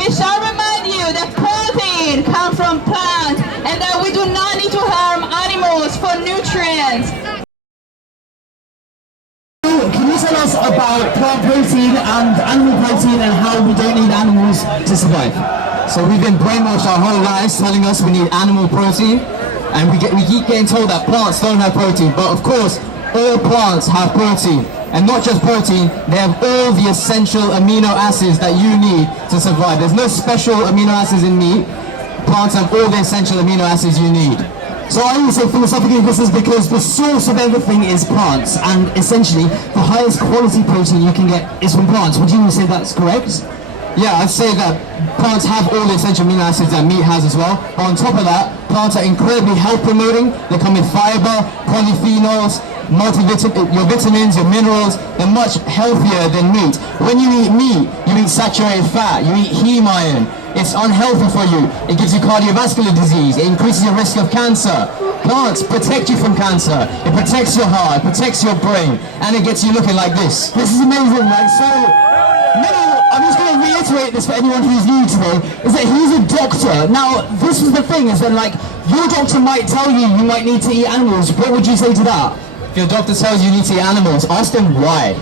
We shall remind you that protein comes from plants and that we do not need to harm animals for nutrients. Can you tell us about plant protein and animal protein and how we don't need animals to survive? So we've been brainwashed our whole lives telling us we need animal protein, and we keep getting told that plants don't have protein, but of course all plants have protein. And not just protein, they have all the essential amino acids that you need to survive. There's no special amino acids in meat. Plants have all the essential amino acids you need. So I would say philosophically this is because the source of everything is plants, and essentially the highest quality protein you can get is from plants. Would you say that's correct? Yeah, I'd say that plants have all the essential amino acids that meat has as well. But on top of that, plants are incredibly health promoting. They come with fiber, polyphenols, your vitamins, your minerals. They're much healthier than meat. When you eat meat, you eat saturated fat, you eat heme iron. It's unhealthy for you. It gives you cardiovascular disease. It increases your risk of cancer. Plants protect you from cancer. It protects your heart, it protects your brain, and it gets you looking like this. This is amazing, right? So, I'm just going to reiterate this for anyone who's new today, is that he's a doctor. Now, this is the thing, is that like, your doctor might tell you you might need to eat animals. What would you say to that? If your doctor tells you need to eat animals, ask them why.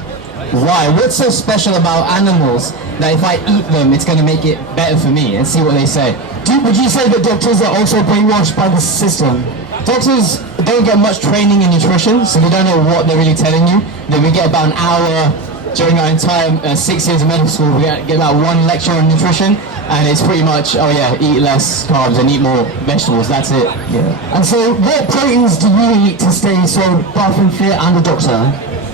Why? What's so special about animals that if I eat them, it's going to make it better for me? And see what they say. Would you say that doctors are also brainwashed by the system? Doctors don't get much training in nutrition, so they don't know what they're really telling you. Then we get about an hour during our entire 6 years of medical school. We get about one lecture on nutrition, and it's pretty much, oh yeah, eat less carbs and eat more vegetables. That's it. Yeah. And so, what proteins do you eat to stay so buff and fit and a doctor?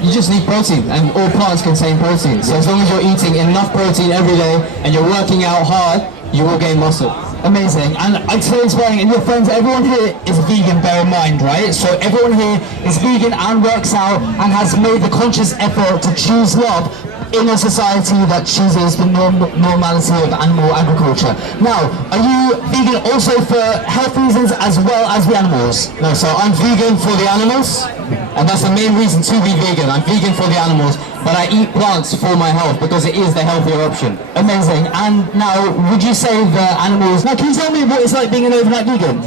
You just need protein, and all plants contain protein. So as long as you're eating enough protein every day and you're working out hard, you will gain muscle. Amazing. And it's so inspiring. And your friends, everyone here is vegan, bear in mind, right? So everyone here is vegan and works out and has made the conscious effort to choose love in a society that chooses the normality of animal agriculture. Now, are you vegan also for health reasons as well as the animals? No, so I'm vegan for the animals, and that's the main reason to be vegan. I'm vegan for the animals, but I eat plants for my health because it is the healthier option. Amazing. And now, would you say the animals... Now, can you tell me what it's like being an overnight vegan?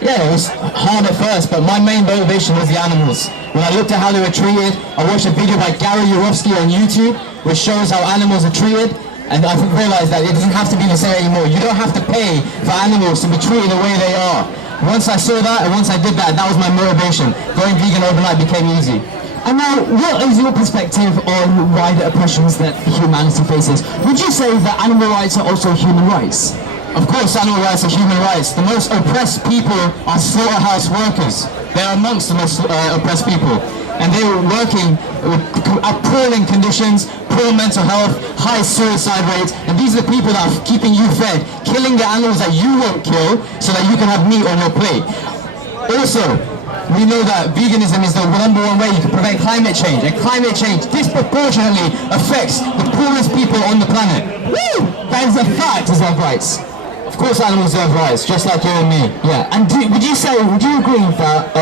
Yeah, it was hard at first, but my main motivation was the animals. When I looked at how they were treated, I watched a video by Gary Yourofsky on YouTube, which shows how animals are treated, and I realized that it doesn't have to be the same anymore. You don't have to pay for animals to be treated the way they are. Once I saw that, and once I did that, that was my motivation. Going vegan overnight became easy. And now, what is your perspective on wider oppressions that humanity faces? Would you say that animal rights are also human rights? Of course, animal rights are human rights. The most oppressed people are slaughterhouse workers. They're amongst the most oppressed people. And they were working with appalling conditions, poor mental health, high suicide rates, and these are the people that are keeping you fed, killing the animals that you won't kill so that you can have meat on your plate. Also, we know that veganism is the #1 way you can prevent climate change, and climate change disproportionately affects the poorest people on the planet. Woo! That is a fact, deserve rights. Of course animals deserve rights, just like you and me. Yeah, and would you agree that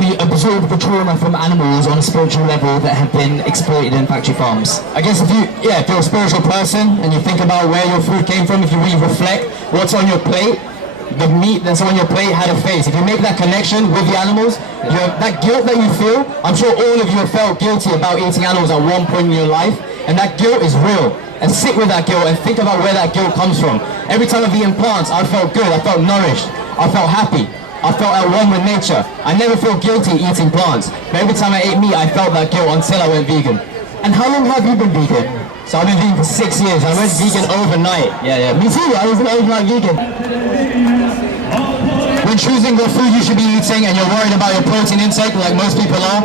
we absorb the trauma from animals on a spiritual level that have been exploited in factory farms? I guess if you're a spiritual person and you think about where your food came from, if you really reflect what's on your plate, the meat that's on your plate had a face. If you make that connection with the animals, that guilt that you feel, I'm sure all of you have felt guilty about eating animals at one point in your life, and that guilt is real. And sit with that guilt and think about where that guilt comes from. Every time I've eaten plants, I felt good, I felt nourished, I felt happy, I felt at one with nature. I never feel guilty eating plants, but every time I ate meat, I felt that guilt until I went vegan. And how long have you been vegan? So I've been vegan for 6 years. I went vegan overnight. Yeah. Me too, I was an overnight vegan. When choosing what food you should be eating and you're worried about your protein intake, like most people are,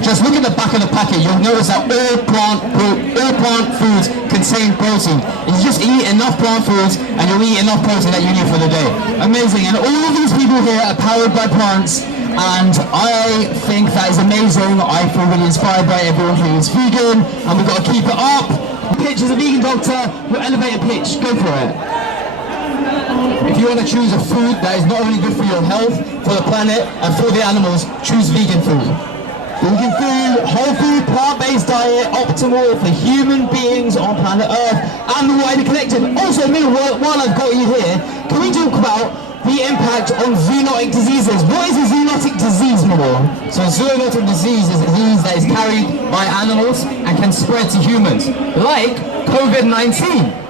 just look at the back of the packet. You'll notice that all plant foods contain protein. If you just eat enough plant foods, and you'll eat enough protein that you need for the day. Amazing. And all of these people here are powered by plants, and I think that is amazing. I feel really inspired by everyone who is vegan, and we've got to keep it up. Pitch as a vegan doctor, your elevator pitch, go for it. If you want to choose a food that is not only good for your health, for the planet, and for the animals, choose vegan food. Vegan food, whole food, plant-based diet, optimal for human beings on planet Earth and the wider collective. Also, Mil, while I've got you here, can we talk about the impact on zoonotic diseases? What is a zoonotic disease, Mil? So zoonotic disease is a disease that is carried by animals and can spread to humans, like COVID-19.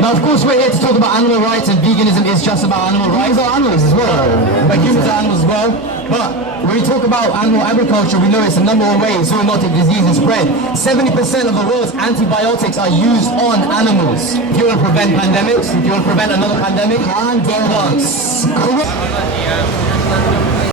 Now, of course, we're here to talk about animal rights, and veganism is just about animal rights. Humans are animals as well. But humans are animals as well. But when we talk about animal agriculture, we know it's the number one way zoonotic disease is spread. 70% of the world's antibiotics are used on animals. If you want to prevent pandemics, if you want to prevent another pandemic, Pandemics.